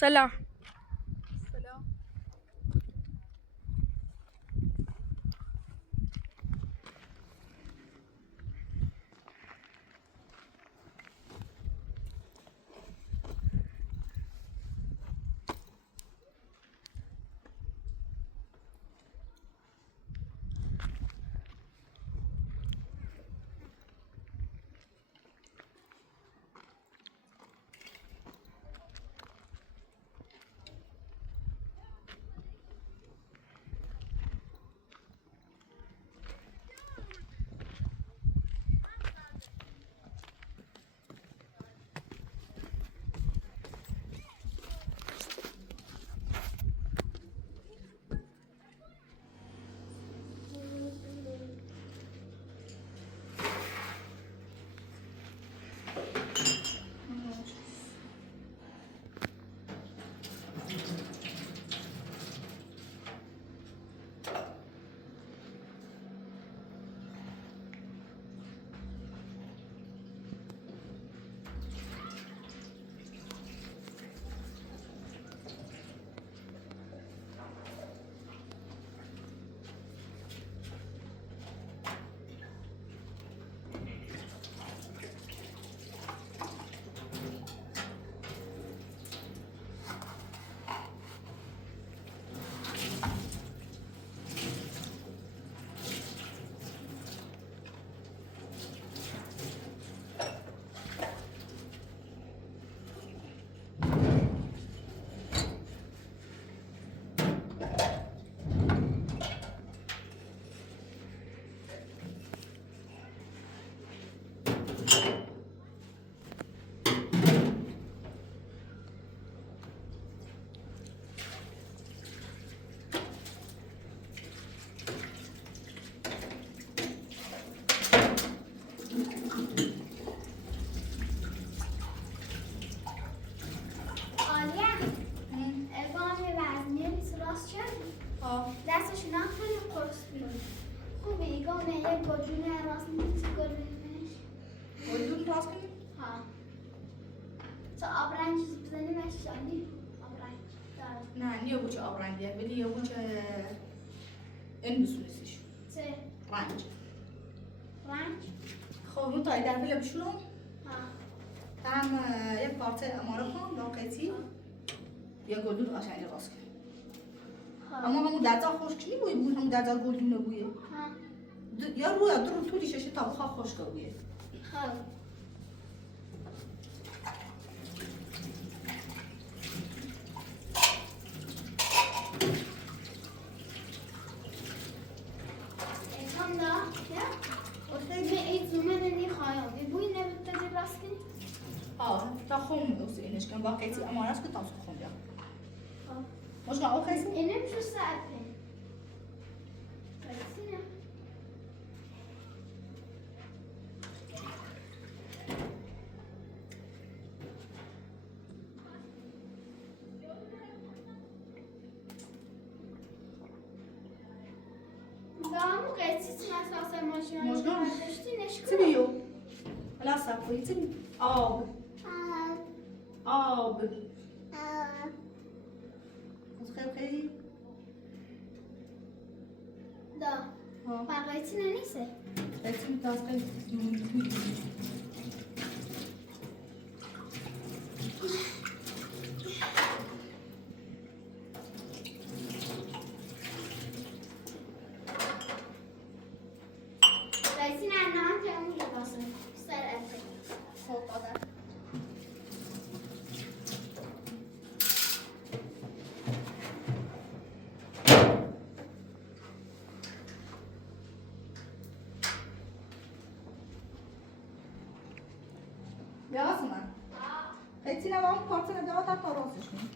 سلام. سلام. آلیا وام وزنی نیست راست شد دستشون هم خیلی قرص بیرون خوبه ایگاه یه گلدون راست نیست گلدونش گلدون راست کنیم؟ ها تا آب رنگ چیزی بزنیمش شانی آب رنگ دارم نه نیو بچه آب رنگ دیگه ولی یه بچه این بسونیسیش چه؟ رنج رنگ؟ خب اون تایی در فیلم بشونم ها هم یک پارچه اماره کن لاقیتی یا گلدون قشنگ راست کن اما همون درجا خشکی بوی بود همون درجا گلدونه بویه یا روی درون طولی ششه تا بخواه خشکا بویه خب Tam da ya. O sebeple eğitimden ne hayal. Bu ne bitti rastgele? تا خون اینش کن با قیتی اماره است که تا خون بیا مشکل او خیلی Elim şu saatte. Baksana. Daha mı geçsiz mesela maşına dاشتی چی بیو؟ حالا صفایی چی بیو؟ آب آب خیلی خیلی Da. Bagajci ne nisi? قیتی تاز خیلی Bagajci ne annem yapasın. Ser erkek. Soğuk oda. یاسم من قیتی نوام کارتون ادامه تا راستش کنیم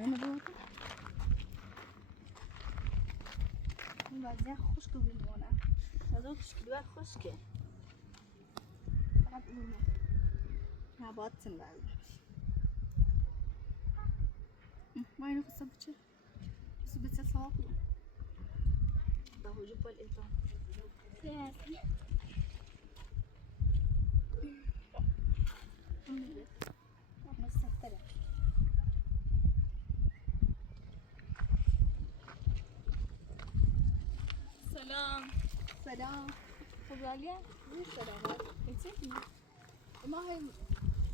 نه بود. این وضعیت خشک میمونه. از اون تشکیلات خشکه. فقط اون نبات تنبال. ما اینو خواستم بچه. بس بچه صاف. با وجود بالإطار. سیاسی. مستقبله. سلام. خب علیه؟ نیست سلامت. چی؟ ما هم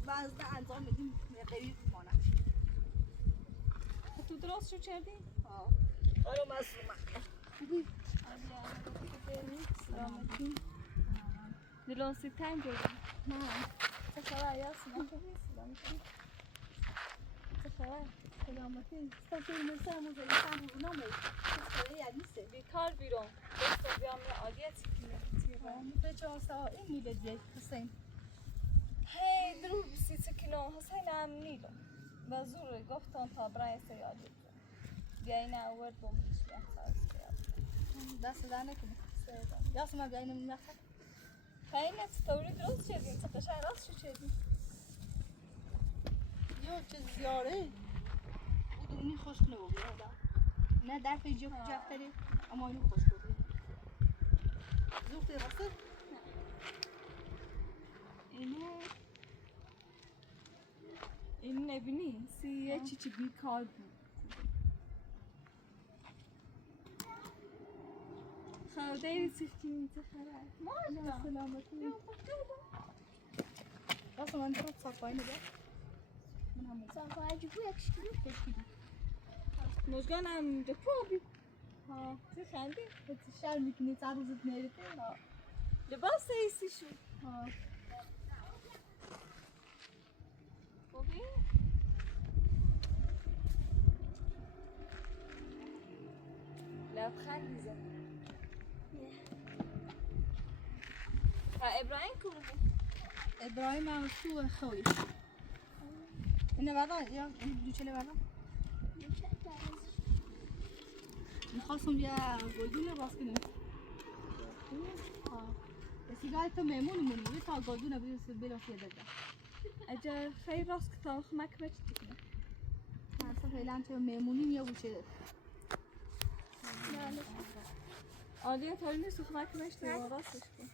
بعضا انجام میدیم قریب مانه. تو درست شو کردی؟ آه. آره مسلومه. خوبی؟ سلامتی. دلوسی تنگ جدی. نه. چه خبر یاسمین؟ خوبی؟ سلامتی. چه خبر؟ سلامتی. استفاده مثلا موزه انسان رو نمی. چه یاد نیست. بیکار بیرون. دست بیام عادیتی کنم. به 4 ساعت این میله دیگه حسین. هی درو 30 کیلو حسین هم نیلو. و زور گفتم تا برای سیادی. بیاین اول بومش دست در نکنه. یاسمین بیاین نمیخواد. خیلی استوری درست شدیم. تا قشنگ راست شو شدیم. یه چیز زیاره. اونی خوش نبود نه در پیجی جفتری اما اینو خوش بود. زوفت راسته؟ این نبینی یه چی بیکار بود. خودی سیفتی تخرج. ماشاءالله سلامتی. راست من درست صفایی نبود. من هم صفایی جبو یکشکی. مزگانم جفابی. ها چه خندی؟ شل میکنی تا روزت نریته. لباس ایسی شو. ها. خوبی؟ لبخندی زد. ابراهیم کو بود؟ ابراهیم هم تو خویش. اینه واقعا یا دوچله واقعا. میخواستم بیا گلدون باز کنم. سیگار تو میمونی یه تا گلدون بیرون بلافی داده. اجا خیلی راست که تا خمک بچتی کنه. اصلا فعلا تو میمونی یا بچه. آلیا تا نیست خمک بچتی راستش کن.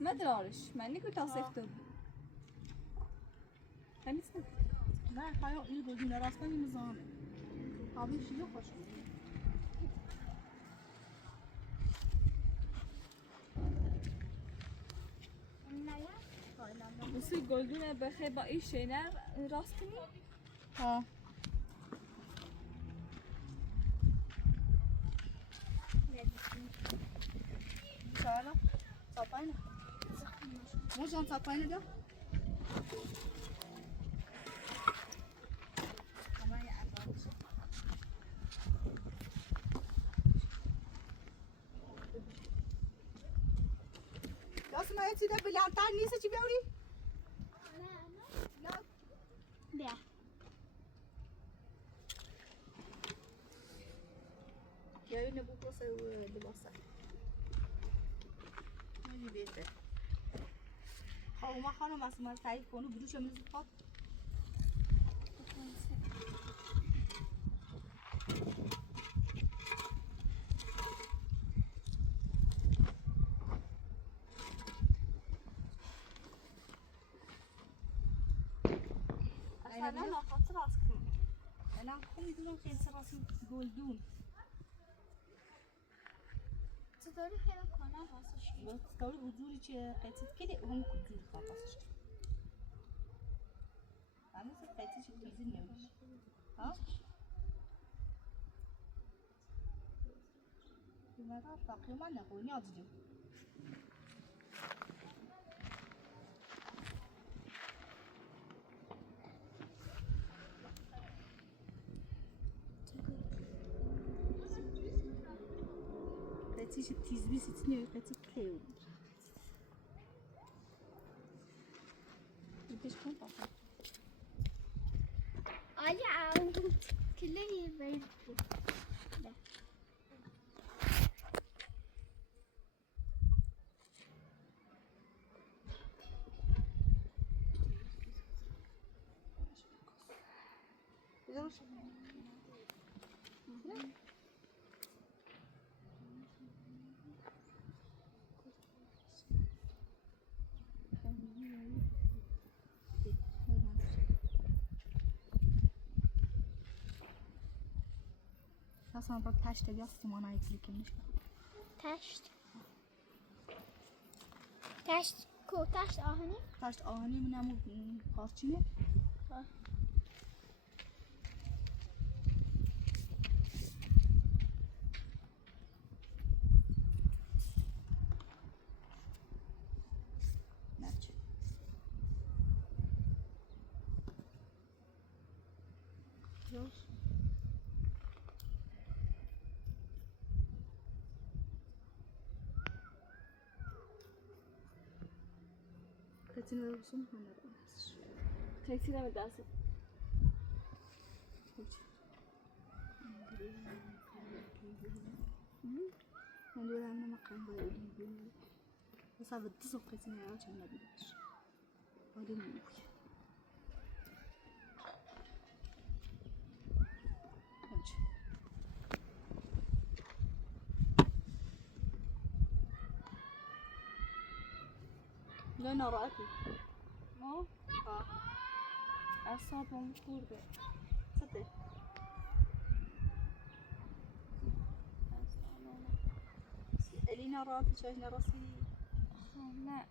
مدارش من نیکو تاسفته بود. نیست نه خواهی این گلدون راست کنی مزامه. آبی شیلو خوش بود. بسی گلدونه بخی با این شینر راست کنی؟ ها سالا صاپاینه موجان صاپاینه دو ما یه چیزی بلندتر نیست چی بیاری؟ نه بیا یا اینو بپرسه لباسه نجی بیته خب خانم از من تعریف کنو بروش میز خود اصلا نخواست راست کنی. الان خب میدونم که انصراسی گلدون چطوری خیلی کنم واسه شما طوری حضوری چه قیتت کلی هم کجوری خواه واسه شما هنوز قیتش تیزی نمیشه ها؟ بیمارا باقی من نخونی آجدیم قیتش تیز بیست نمی قیتش کلیو بیش کن پاپا. عالی عاود کلی برید Nasıl bak taş da yastım ona eklikmiş. تشت تشت کو تشت آهنی Taş ahani mi namu parçine? Nerede? Yok. Kaçın olsun onları. تکتیرم دست من دور هم نمقام باید بس هذا التصق قسمي عشان ما بديش بعدين نبوي امشي لين رأتي ما اعصابم خورده صدق الينا رأتي شايفنا راسي نه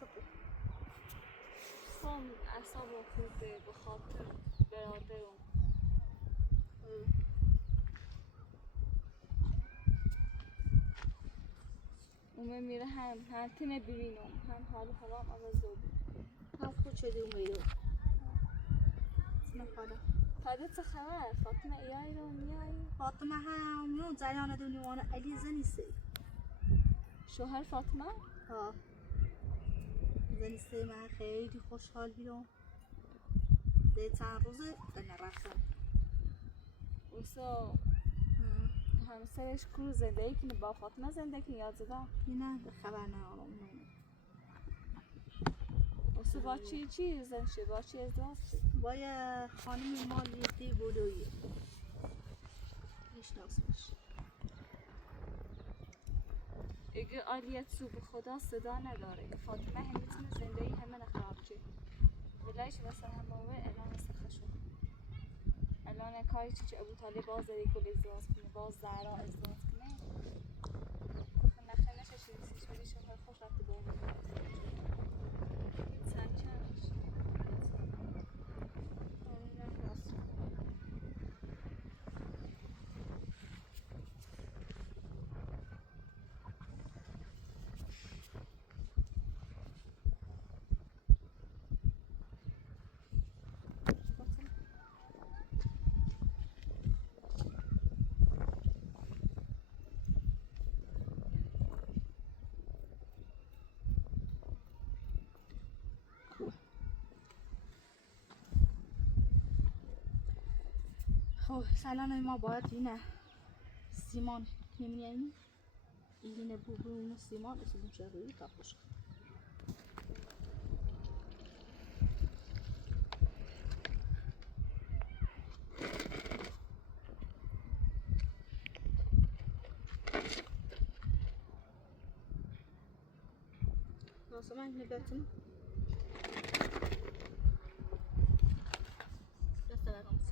صدق خام اعصابم خورده به خاطر برادرم ومن میره هم تنه ببینم هم حال حالام عوض بود هم خود شدی اومدو نفاده فاده چه خبر فاطمه ایای رو میای فاطمه هم نو جریان دونی وانا علی زنی سی شوهر فاطمه ها زنی سی من خیلی خوشحال بیرم ده چند روزه دنیا رفتم اوسا همسرش کو زندگی کنه با فاطمه زندگی یاد زده نه خبر ندارم اوسا با چی زن شد با چی ازدواج شد با یه خانم مالی دی بودویی میشناسمش اگه آلیت سو به خدا صدا نداره فاطمه هم میتونه زندگی همه خراب شه بلایش مثلا همه الان سخه شد الان کاری چی ابو طالب باز داری کل ازدواج کنه باز زهرا ازدواج کنه خب نخه نشه شدیسی شدی شوهر خوش رفته با اون سنچنش خب سلام ما باید اینه سیمان نمی‌ینی اینه بوبون سیمان اسمش چه روی کافش Nossa, mas negativo. Já está lá, vamos.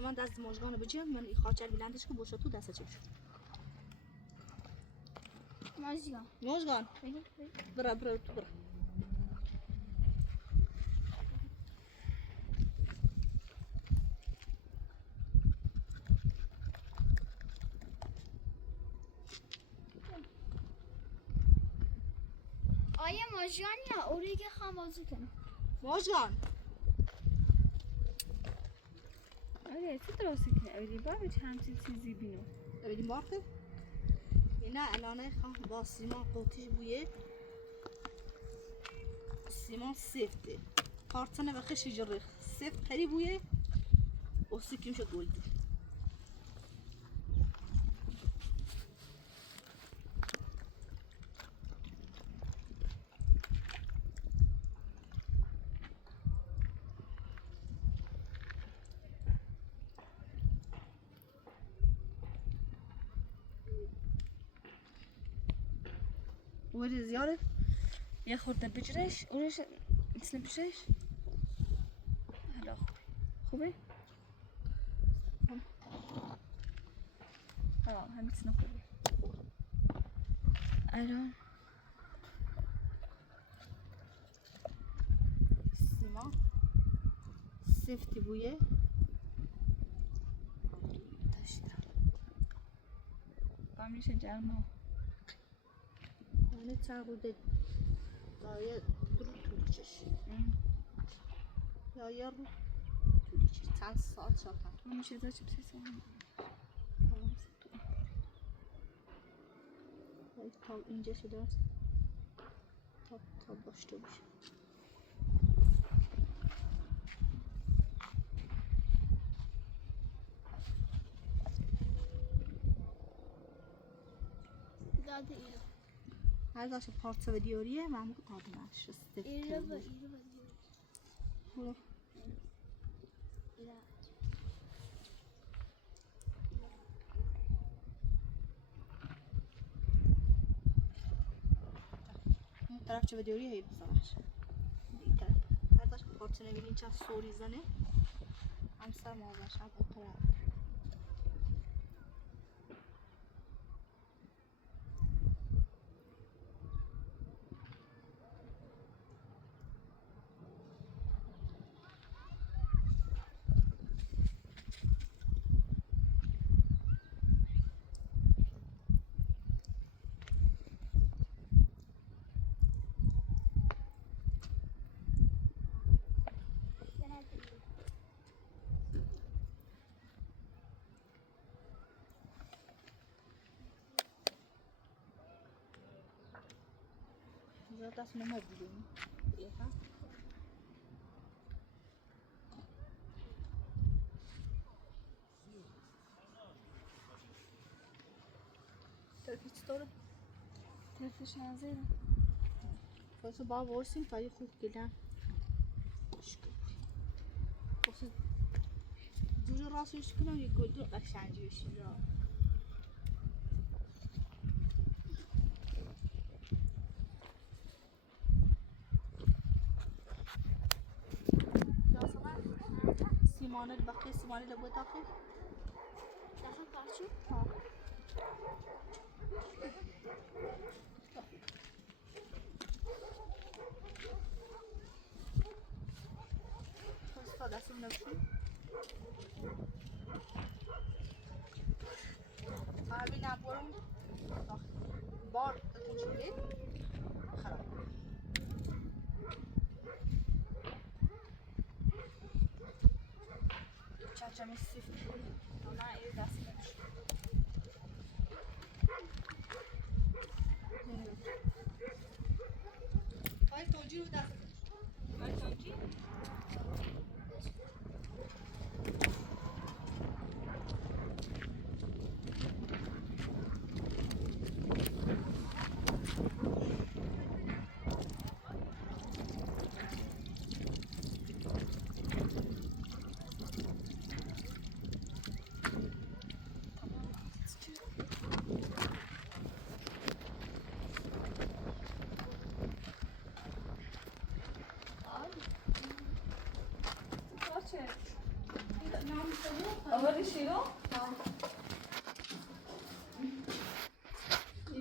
من دست مژگان بجیم من این خاطر بلندش که بوشتو دست چیش من مازیان مژگان برا تو برا آیا مازیان یا اوریگ خامازو کنه مژگان آره چه درسته که اولی بابا همچین چیزی بینو ببینیم باخته اینا الان خام با سیمان قوتیش بویه سیمان سفته کارتنه و خشی جره سفت پری بویه و سیکیم شد گلدی ولی زیاده یه خورده بجرش اونش مثل بجرش حالا خوبه همین سنه خوبه الان سیمان سفتی بویه تشتم قاملیش جرمه یعنی چند روده دایه درو طولی چش یا یه رو طولی چش چند ساعت شاکن همیشه دا چه بسی سنه تا اینجا شده تا باشته باشه داده ایرو هر داشته پارت و دیوریه و همون داده نشسته ایرو با ایرو برو اون طرف چه دیوریه هی بزنش این طرف هر داشته پارت نبینین چه سوری زنه هم سر مازش هم اون طرف زیاد دست نمابیدیم ایها طرفی چطوره؟ طرفش نزده واسه با وایسیم تا یه خوب گیلن واسه جوری راستش کنم یه گلدون قشنگی بشیم را سیمانه بقیه سیمانه لبو داخل داخل پارچه ها استفاده از این نبشیم همین نبورم بار تکون شده خراب چاچمی سیفت نه این دست نمیشه های توجی رو دست های توجی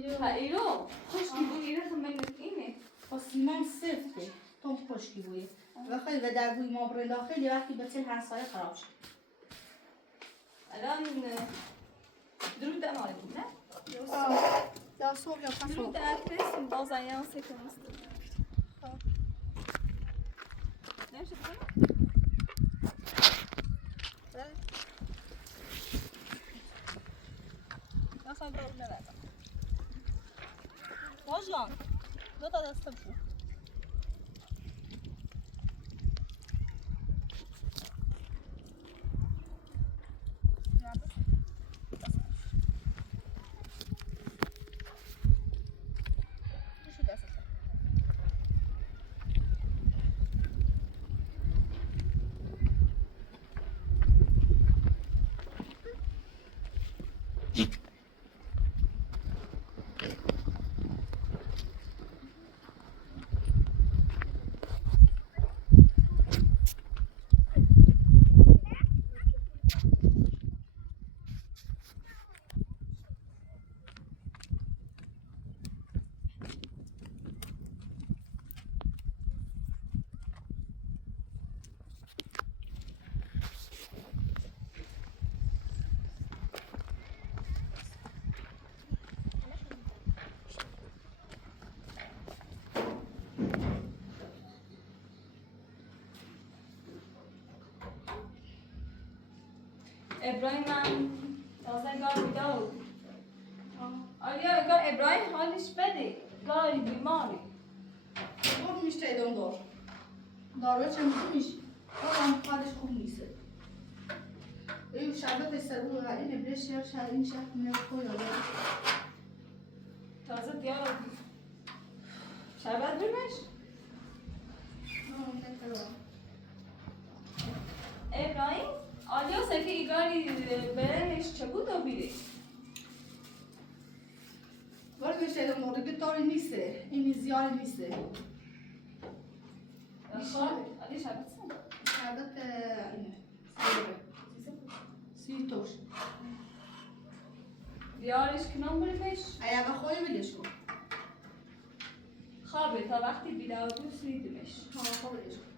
Io ایرو خشکی بوی ایرو خمینه اینه خواستیمان سفته تون خشکی بویه و خیلی و در بوی مابر داخل یه وقتی بطل هنسای خراب شد الان درود دماری نه؟ یا صبح یا پس درود اترسیم باز ایان سکن است نمیشه بکنم؟ اصلا دارم نبردم واجان دو تا دستم شد ابراهیم هم تازه گاه بیدار آیا گاه ابراهیم حالش بده گاهی بیماری خوب میشه ایدون دار چه میشه هم حالش خوب نیست ایو شربت سرو و این ابرش یا شرین شهر نمیخوی تازه دیار شربت برمش ابراهیم آلیا سکه ایگاری برش چه بود و بیره ولی میشه ایدون مورد داری نیسته این زیاری نیسته آلی شربت سن شربت اینه سی توش دیارش کنم برمش اگه خوی بلش کن خوابه تا وقتی بیدار بود سویدمش خواه بلش کن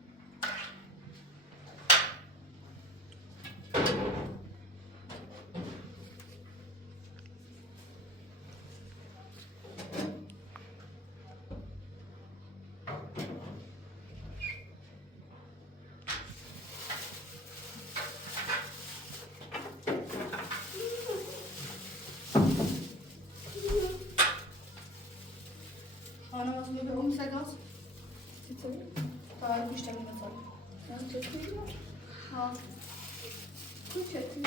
خانم از میگه اون سگاست تا گوشت میگه ها کوچکی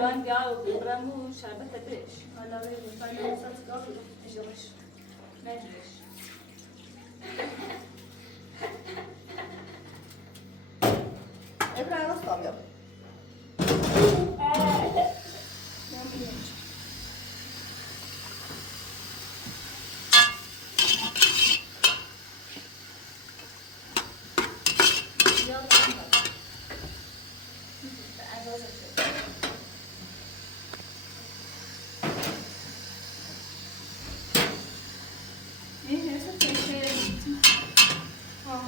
ابراهیم گاو ابراهیم شربت برش حالا ابراهیم ساعت گاو اجرش مجرش ابراهیم از کامیاب این هست تشکیل ها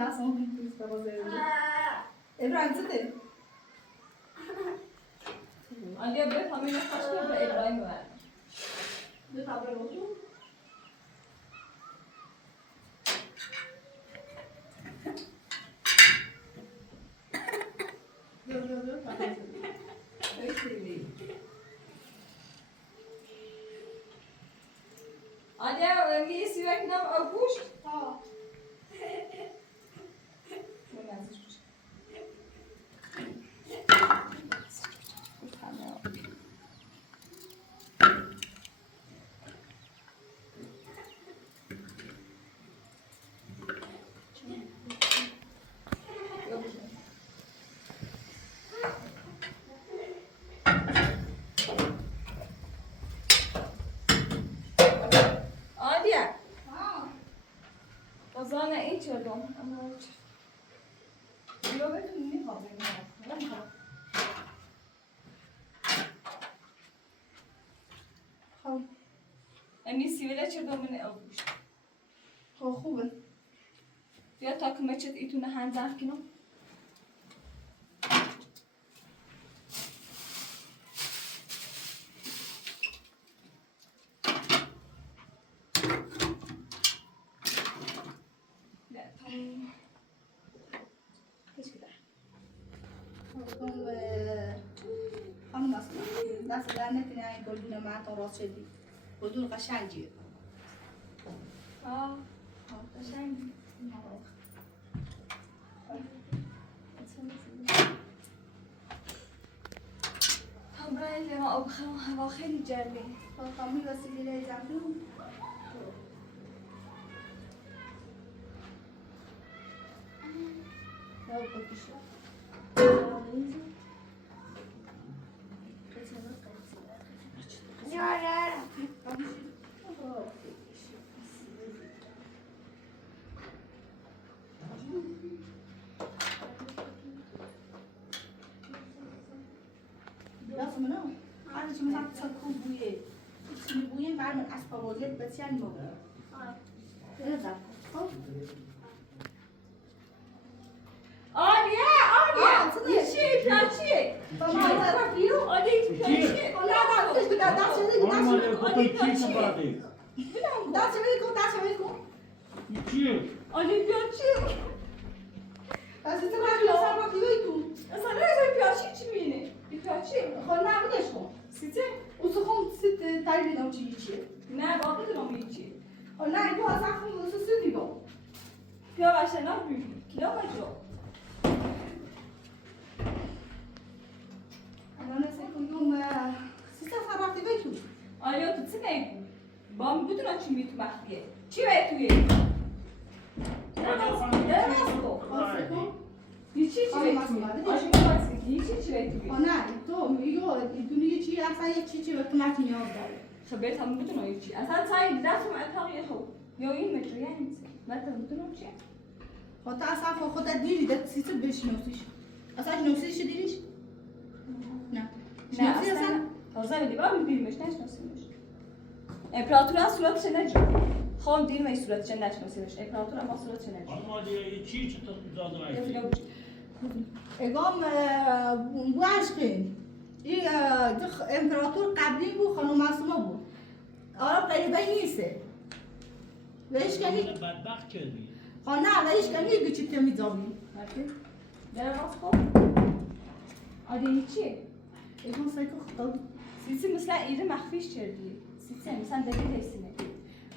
دستمون می‌تونست بازه ابراهیم چه ده؟ آنیا به همین خوش به ابراهیم ببر. دو تابلو بودو؟ دو آنیا می سیوک نم آگوشت؟ ها آنیا بازان این چردم اما یا بتونی میخوام نمیخوام خب امی سیوله چردم من آگوشت. خب خوبه یا تا که مچت ایتونه هنزم کنم. خانم دست در نکنه این گلدون معطا راست شدی گلدون قشنگیه قشنگی. برای لما أبخر هوا خیلی جرمه. خانمی واسه لیلای زمین هر من اسبا بازید بسیار موقع نظر خب آلیه چی پیاچی بابا را بیرو آلیه پیاچی نه دست بده چی پاره؟ دست بده چی؟ آلیه پیاچی از این طرف لازم را بیوی تو اصلا نه پیاچی چی مینه پیاچی خب نه بودش کن سیته اوسو خون ست تایی دیدم چیه نه بابا دلم چی خب نه تو از خون اوسو ست دیدم پیا واشنا بیم کیا بجو الان سیکنم سیتا فرقی بیتو آیا تو چی میگو بام بدون چی می تو مخفیه چی توی هیچی چی توی نه تو میگو دنیا چی اصلا یک چی به کمک نیاز داره خب بهت هم بدون هیچی اصلا تایی دستم اتاقیه خب یا این متر یعنی مثلا بدون چی خب تا اصلا خودت دیدی ده سیتا بشنوسیش اصلا شنوسیش دیدیش نه نه اصلا تازه دیوار میبینیمش نشناسیمش امپراتور از صورتش نجا خواهم دیم ای صورتش نشناسیمش امپراتور اما صورتش نجا خانم دیگه چی چطور داده میشه؟ اگام بوشکن این امپراتور قبلی بود خانم معصومه بود آره قریبه نیسته ویش کنی بدبخت کردی نه ویش کنی یکی چی تمیزابی در راست خب آده چیه؟ اگام سایکو خطاب سیسی مثلا ایره مخفیش کردی سیسی مثلا دلیل هستینه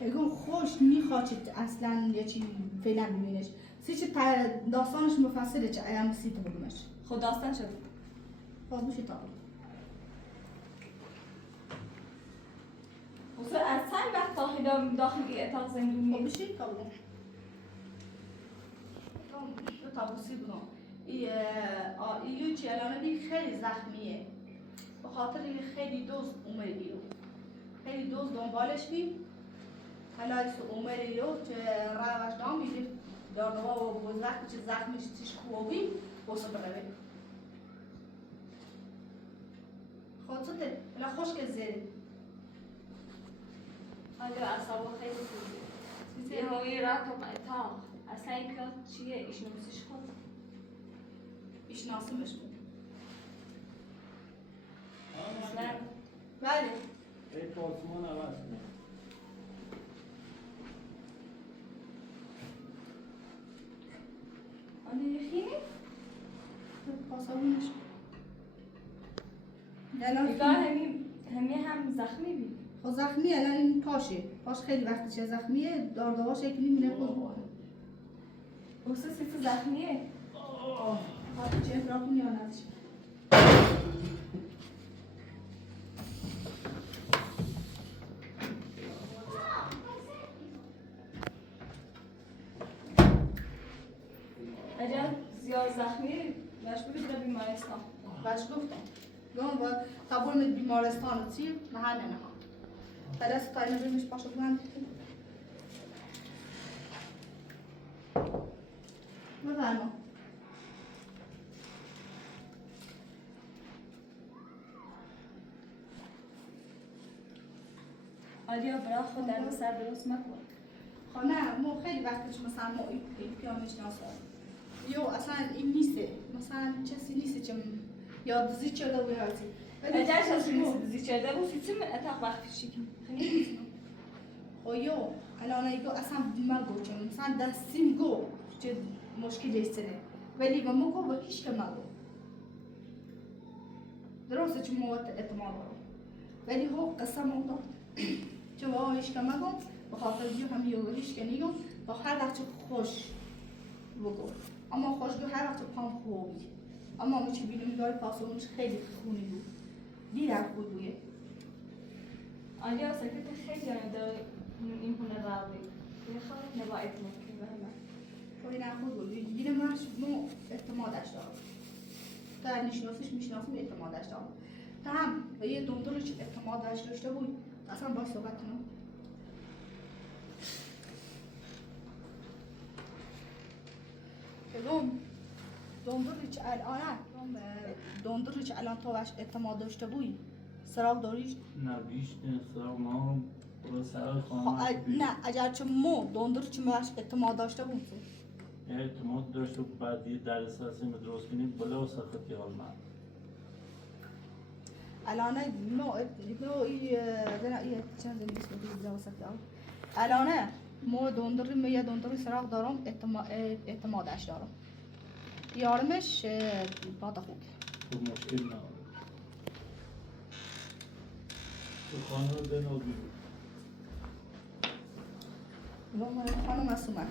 اگام خوش میخواد اصلا یه چی فعلا ببینش سیچه داستانش مفصله چه ایام سیت بودمش خود داستان شد خب بشه تا وصل از چند وقت داخلی اتاق زندگی خب بشه تا بودم دو تابوسی بودم ایو چی الان خیلی زخمیه به خاطر خیلی دوست اومدی خیلی دوست دنبالش بی حالا ایست اومدی رو که روش دام میدید دارنوا و بود وقتی که زخمش تیش خوبی بسو بروی خودته بلا خوش که زیری آده اصابا خیلی خوبه یه هایی رفتم اتاق اصلا این پلات چیه ایش نمسیش خود ایش ناسمش بود مثلا بله ای پاسمان عوض کن آده یخینه پاسابونش نگاه همی هم زخمی بی خب زخمی الان این پاش خیلی وقتی چه زخمیه دارداوا شکلی مینه خود وصل سیت زخمیه خاطر چه اطراف میانتش اگر زیاد زخمی باش بگیره بیمارستان باش گفتم گم با قبول می بیمارستان چی محل نه خلاص تا اینو بهش پاشو بگم بفرما آدیا برا خود در سر درست مکن خب نه ما خیلی وقتش مثلا ما این پیامش ناسا یو اصلا این نیسته مثلا چیزی نیسته چه یادزی چرا و هاتی اگر شخصی نیست زیچرده بود سیتی من اتاق وقتی شکم خیلی خب یو الان ایگو اصلا ما گو چون مثلا دستیم گو چه مشکلی است ولی و ما گو و هیچ که ما گو درسته چه موت اعتماد دارم ولی هو قسم اون چه و هیچ که ما گو بخاطر جو هم یو هیچ که نیگم با هر وقت خوش بگو اما خوشگو هر وقت پام خوبی اما میشه بیرون داره پاسونش خیلی خونی بود دیرم بود بویه آدیا سکت خیلی داره این هونه راوی یه خواهد نبا اعتماد کنی به همه خیلی نخود بود دیره منش مو اعتمادش دارم تا نشناسیش میشناسیم اعتمادش دارم تا هم به یه دکترش اعتمادش داشته بود اصلا باش صحبت کنم دندرش الان تو باش اعتماد داشته بوی سراغ داریش نه بیشتر سراغ ما برو سر خانه نه اگر چه مو دوندر چه ماش اعتماد داشته بود اعتماد داشت و بعد یه درس هستیم درست کنیم بلا و سختی حال من الان نو زنا چند اسمه بلا و سختی الان مو دوندر می دوندر سراغ دارم اعتمادش دارم یارمش بادا خوب تو مشکل نه تو خانه رو بنو بیرون خانم مسومه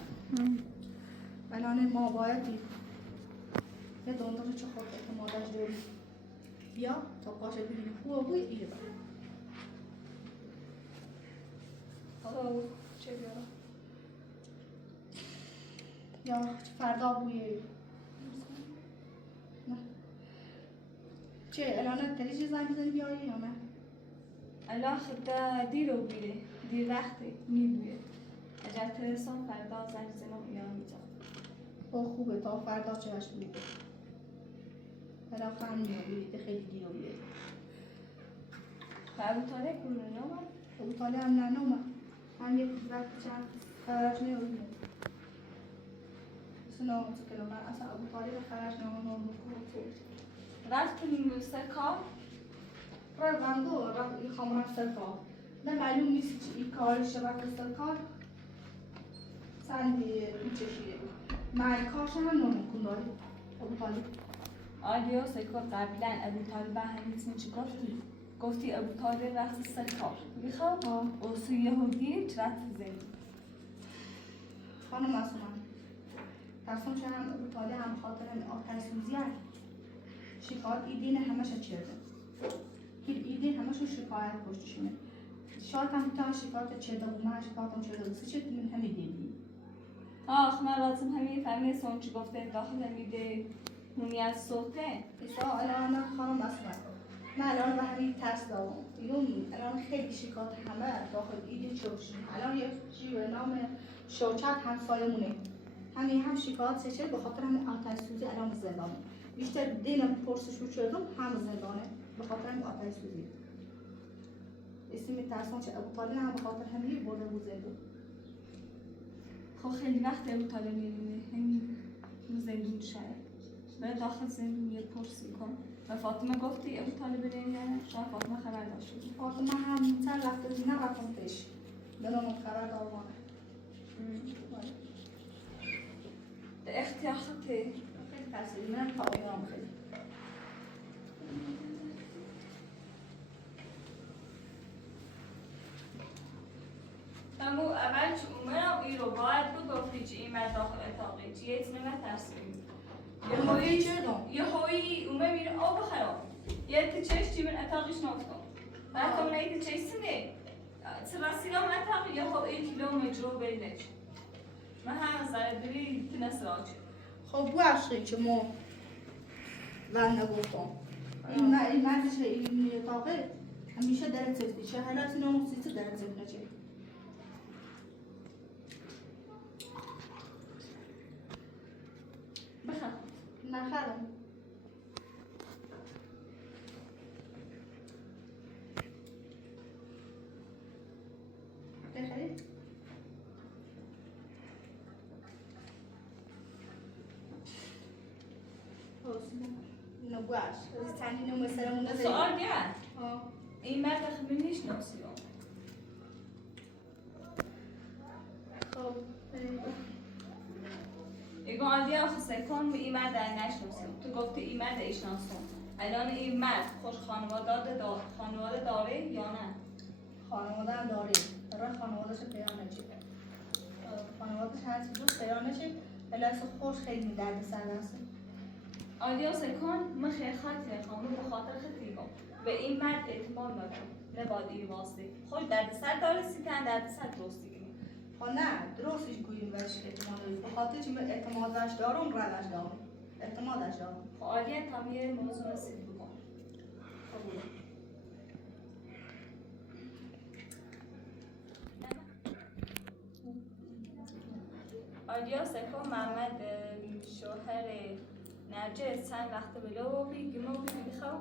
الان ما باید یه دوندر چه خود اعتمادش داریم بیا تا پاشه ببینیم خوب بوی ایه حالا چه بیارم یا فردا بوی نه چه الان تریجی زنگ بزنی بیایی یا نه الان خدا دیر رو بیره دیر وقته میبویه اگر ترسان فردا زنگ زنم یا میجا خوبه تا فردا چهش بوید فردا میبوید خیلی دیر رو بیید و ابو طالب کنونه نامد ابو طالب هم نه نامد هم یک وقت چند خبرش نمید سنو تکلم من اصلا ابو طالب خبرش نمید رفت سر کار رای بندو رفت این خام رفت سر کار نه معلوم نیست چی این کارش رفت سر کار سندی چشیده من کارش هم نمکن داری ابو طالب آدیا سکر قبلا ابو طالب همین چی گفتی ابو طالب وقت سر کار میخواد اوسو یهودی چرت زنی خانم مسومان ترسم چه هم ابو طالب هم خاطر آتش سوزی هست شکایت ایدین همش چرده که ایدین همش شکایت پشتشونه شاید هم تا شکایت چرده و من شکایت هم چرده و چه من همین دیدی آخ من لازم همین فهمی سون چی گفته داخل میده هونی از صوته ایسا الان خانم مسومان من الان به همین ترس دارم الان خیلی شکایت همه داخل ایدین چوشون الان یه چی به نام شوچت همسایه مونه همین هم شکایت سشل به خاطر همین آتش سوزی الان زندانه بیشتر دینم پرسش رو چردم هم زندانه به خاطر همین آتش سوزی اسمی ترسان چه ابو طالب هم به خاطر همین برده بود زندون خب خیلی وقت ابو طالب میبینه همین زندون شاید بره داخل زندون یه پرسی کن و فاطمه گفتی ابو طالب بره نه شاید فاطمه خبر داشته فاطمه هم سر رفته نه رفتم پیش دلم خبر دارمانه اختیار خطه خیلی ترسیدی من تا ایران خیلی اما اول چه اومدم ای رو باید بود گفتی چه این مرد داخل اتاقی چه یه تنه ترسیم یه هایی اومه میره آب خراب یه تچهش چی من اتاقیش نفتم بعد تو نایی تچهش سنه سراسیرام اتاقی یه هایی کیلومتر رو بینش من هم زره بری تنه سراجه خب بوشی که ما ون نگفتم این مردش این اتاقه همیشه درد سفتی چه حالت ناموسیسه درد سفت نچه بخم نخرم بخری؟ اینو بوش از تنین و مسلمون نزدی سوال گرد این مرد خیلی نشناسیم خب اگه آدی آخه سکن به این مرد نشناسیم تو گفتی این مرد ایشناسم الان این مرد خوش خانواده داره یا نه؟ خانواده هم داره برای خانوادهش پیدا نچه خانوادهش هر چیز رو پیدا نچه بلکه خوش خیلی درد سر هست آدیا سکن من خیلی خاطر خانم به خاطر خیلی گم به این مرد اعتماد نکن نباید این واسطه خوش درد سر داره سیتن درد سر درستی کنیم نه درستش گوییم بهش اعتماد داریم به خاطر چی من اعتمادش دارم روش دارم اعتمادش دارم خب آدیا تا یه موضوع نصیب بکن آدیا سکن محمد شوهر نرجس چند وقت بلا وابی گمو بی بخوام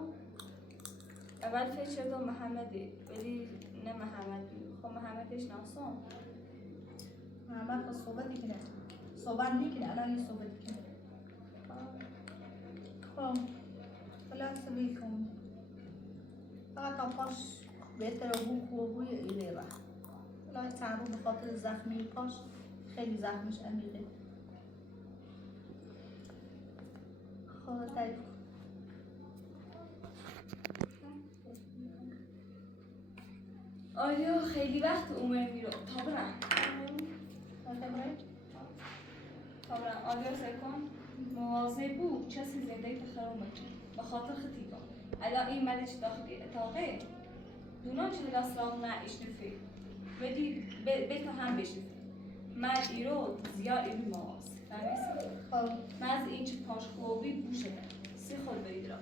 اول فکر شدم محمده ولی نه محمد بی خب من همه بشناسم. محمد خب صحبت میکنه الان یه صحبت میکنه. خب خلاص بیکن فقط تا پاش بهتره بوی ایره را حالا چند رو به خاطر زخمی پاش خیلی زخمش عمیقه. خب تعریف کن. آیا خیلی وقت عمر میرو تا برم آیا سکن مواظب بود کسی زندگی تخرم به خاطر خطیبا الان این ملچ داخلی اتاقه دونان چه دست را نه اشنفی بدی بلتا هم بشنفی من ایرو زیاد ایرو مواز فهمیسی؟ خب من از این چه پاش خوبی بوشه سی خود برید را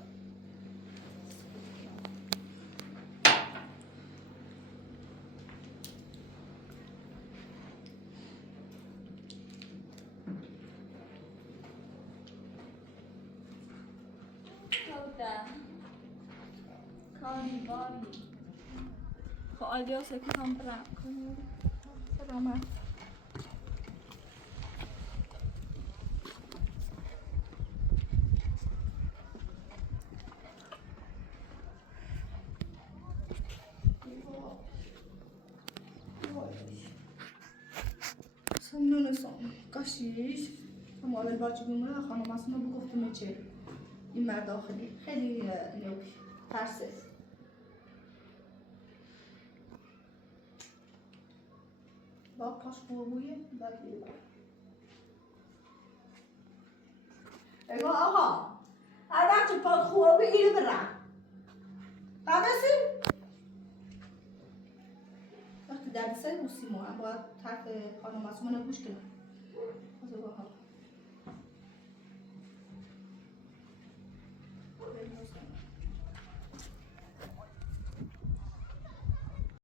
کاری باری خب آلیا سکت هم برم سلامت. نمیدونستم کاشیش اما اول باچه بومه خانم اصلا بگفتم چه این مرد داخلی خیلی نوی ترسه با پاش بویه بعد بیره اگه آقا هر وقت پاش خوبه اینو برم قبسی وقتی درد سر موسیمو هم باید طرف خانم اصلا گوش کنم